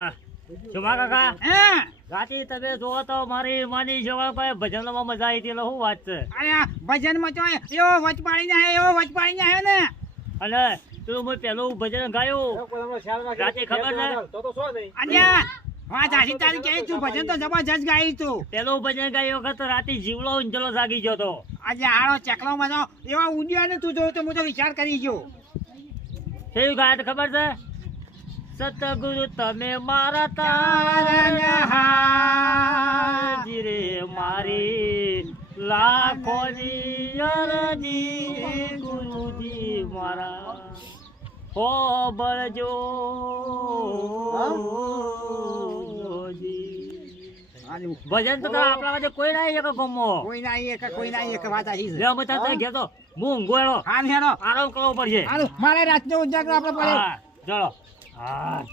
શુમા કાકા હે રાતી તમે જોવો તો મારી માની જેવા કોઈ ભજનમાં મજા આવી હતી એટલે શું વાત છે અરે ભજનમાં તો એવો વચ પાડીને આવ્યો ને અને તું મેં પેલું ભજન ગાયું રાતે ખબર છે અન્યા વાત આશી તારી કહી તું ભજન તો જબરજસ્ત ગાઈ તું પેલું ભજન ગાયું વખત રાતે જીવલો ઉંજલો જાગી ગયો તો આજે આળો ચકલો મજો એવા ઊંડિયા ને તું જોઉં તો હું તો વિચાર કરી ગયો કેવું ગાય ખબર છે સતગુરુ તમે મારા તારણહાર રે મારી લાખોની અરજી ગુરુજી મારા હો બળજો ભજન તો આપણા વચ્ચે કોઈ ના એક ગમો કોઈ ના એક વાત આશી છે લે મતા તે ઘેતો હું ઊંઘોળો હા હેડો આરામ કરવો પડશે મારે રાતનો ઉજાગરો આપણે પડે હા ચલો હા